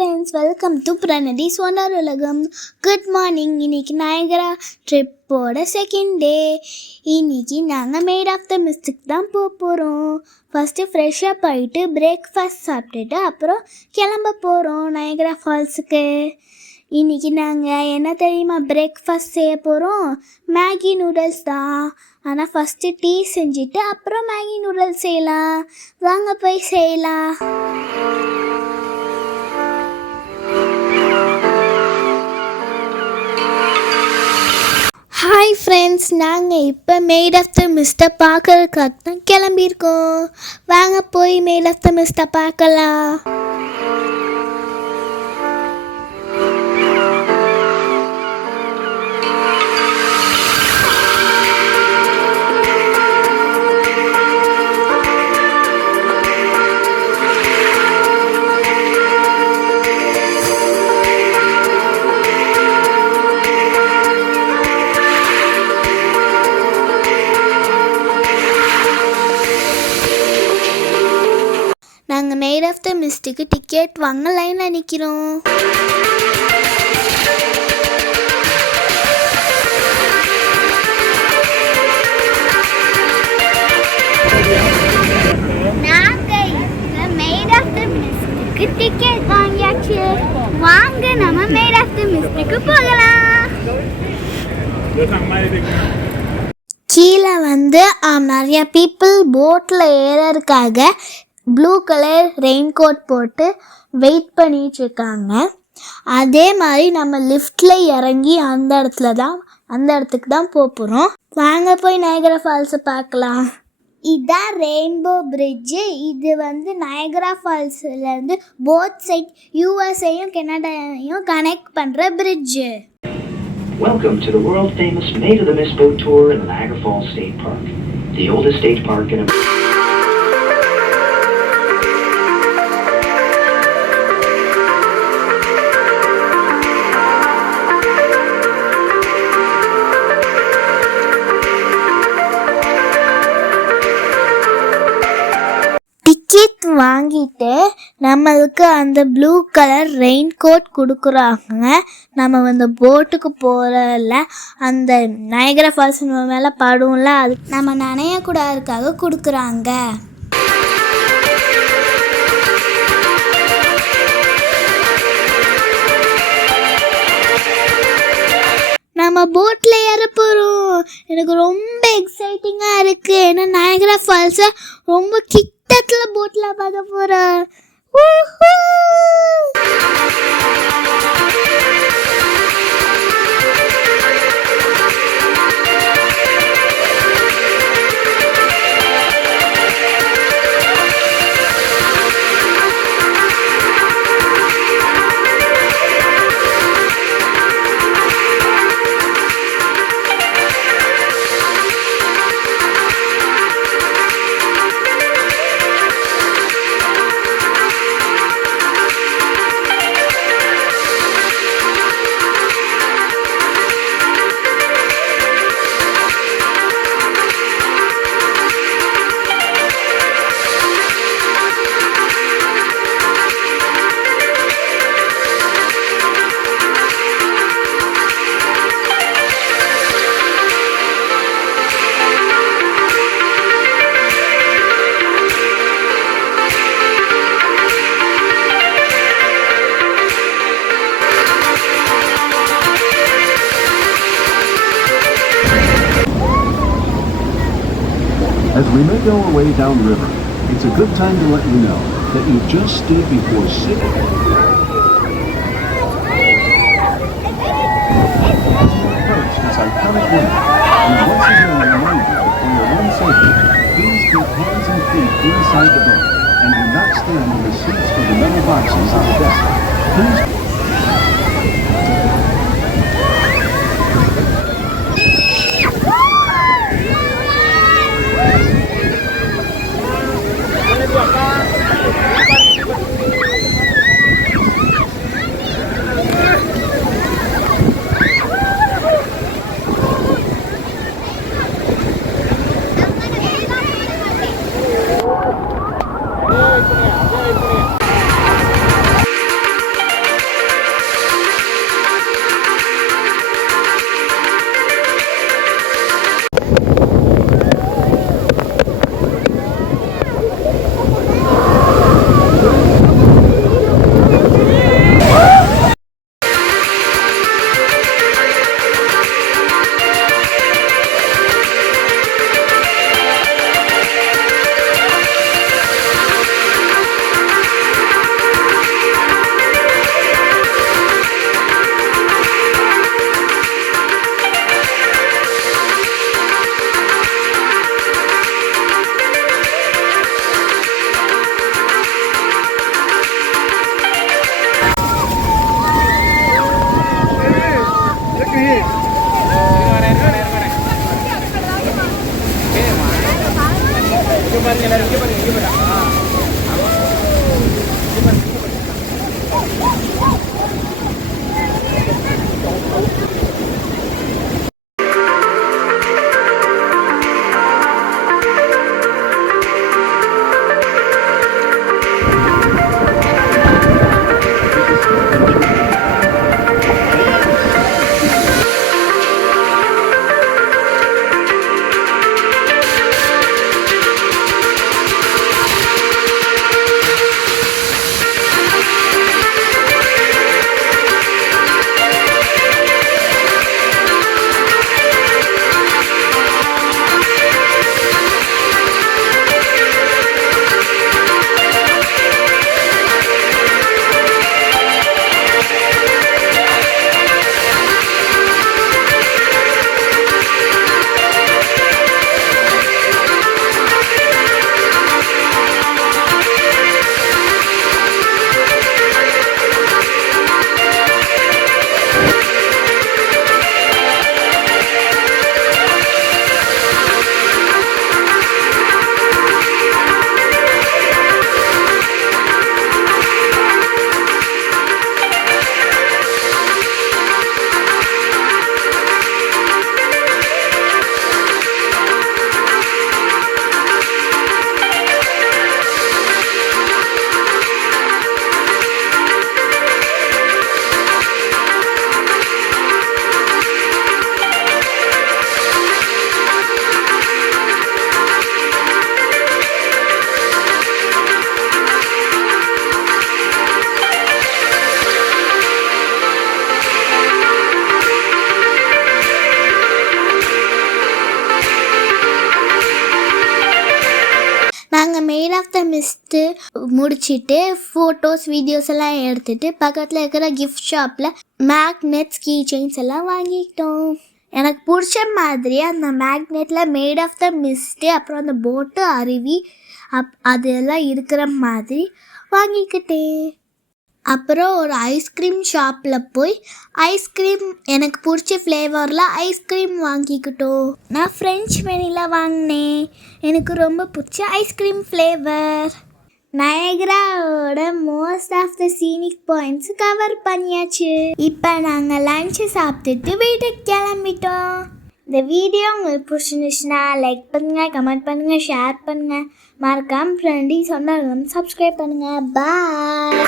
Friends, welcome to பிரணதிஸ் wonder உலகம். Good morning. இன்னைக்கு Niagara ட்ரிப்போட second day. இன்னைக்கு நாங்கள் மேட் ஆஃப் த மிஸ்டுக்கு தான் போகிறோம். ஃபஸ்ட்டு ஃப்ரெஷ்ஷப் ஆகிட்டு பிரேக்ஃபாஸ்ட் சாப்பிட்டுட்டு அப்புறம் கிளம்ப போகிறோம் நயகரா ஃபால்ஸுக்கு. இன்றைக்கி நாங்கள் என்ன தெரியுமா பிரேக்ஃபாஸ்ட் செய்ய போகிறோம்? மேகி நூடுல்ஸ் தான். ஆனால் ஃபஸ்ட்டு டீ செஞ்சுட்டு அப்புறம் மேகி நூடுல்ஸ் செய்யலாம். வாங்க போய் செய்யலாம். ஹாய் ஃப்ரெண்ட்ஸ், நாங்கள் இப்போ மேட் ஆஃப் த மிஸ்டை பார்க்கறதுக்காக தான் கிளம்பியிருக்கோம். வாங்க போய் மேட் ஆஃப் த மிஸ்டை பார்க்கலாம். நாங்கள் மேட் ஆஃப் த மிஸ்டுக்கு டிக்கெட் வாங்க லைனில் நிற்கிறோம். நாங்கள் இப்போ மேட் ஆஃப் த மிஸ்டுக்கு டிக்கெட் வாங்கியாச்சு. வாங்க நம்ம மேட் ஆஃப் த மிஸ்டுக்கு போகலாம். கீழே வந்து நிறைய பீப்புள் போட்டில் ஏறதுக்காக ப்ளூ கலர் ரெயின் கோட் போட்டு வெயிட் பண்ணிகிட்ருக்காங்க. அதே மாதிரி நம்ம லிஃப்டில் இறங்கி அந்த இடத்துக்கு தான் போகிறோம். வாங்க போய் நயகரா ஃபால்ஸை பார்க்கலாம். இதுதான் ரெயின்போ பிரிட்ஜு. இது வந்து நயகரா ஃபால்ஸ்லேருந்து போத் சைட் யூஎஸ்ஏயும் கனடாவையும் கனெக்ட் பண்ணுற bridge. Welcome to the world famous Maid of the Mist boat tour in the Niagara Falls State Park, the oldest state park in America. Ticket வாங்கிட்டு நம்மளுக்கு அந்த blue colour rain coat கொடுக்குறாங்க. நம்ம அந்த போட்டுக்கு போகிறல அந்த நயகரா ஃபால்ஸ் மேலே படும்ல, அது நம்ம நனையக்கூடாதுக்காக கொடுக்குறாங்க. நம்ம போட்டில் ஏற போகிறோம். எனக்கு ரொம்ப எக்ஸைட்டிங்காக இருக்குது. ஏன்னா நயகரா ஃபால்ஸை ரொம்ப கிட்டத்தில் போட்டில் பார்க்க போகிறேன். As we make our way downriver, it's a good time to let you know that you just stood before six. As you approach this iconic woman, we once again remind you that for your own safety, please keep hands and feet inside the boat and do not stand in the seats or the metal boxes on the deck. Please. நாங்கள் made of the mist முடிச்சுட்டு photos videos எல்லாம் எடுத்துகிட்டு பக்கத்தில் இருக்கிற gift ஷாப்பில் magnets key chains எல்லாம் வாங்கிக்கிட்டோம். எனக்கு பிடிச்ச மாதிரி அந்த மேக்னெட்டில் மேட் ஆஃப் த மிஸ்ட்டு அப்புறம் அந்த போட்டு அருவி அதெல்லாம் இருக்கிற மாதிரி வாங்கிக்கிட்டேன். அப்புறம் ஒரு ஐஸ்கிரீம் ஷாப்பில் போய் ஐஸ்கிரீம் எனக்கு பிடிச்ச ஃப்ளேவரில் ஐஸ்கிரீம் வாங்கிக்கிட்டோம். நான் ஃப்ரெஞ்ச் வெனிலா வாங்கினேன். எனக்கு ரொம்ப பிடிச்ச ஐஸ்கிரீம் ஃப்ளேவர். நயகராவோட most of the scenic points cover பண்ணியாச்சு. இப்போ நாங்கள் லஞ்சை சாப்பிட்டுட்டு வீட்டுக்கு கிளம்பிட்டோம். இந்த வீடியோ உங்களுக்கு பிடிச்சிருந்துச்சுன்னா லைக் பண்ணுங்கள், கமெண்ட் பண்ணுங்கள், ஷேர் பண்ணுங்கள். மறக்காமல் ஃப்ரெண்டி சொன்னாலும் சப்ஸ்கிரைப் பண்ணுங்கள். பாய்.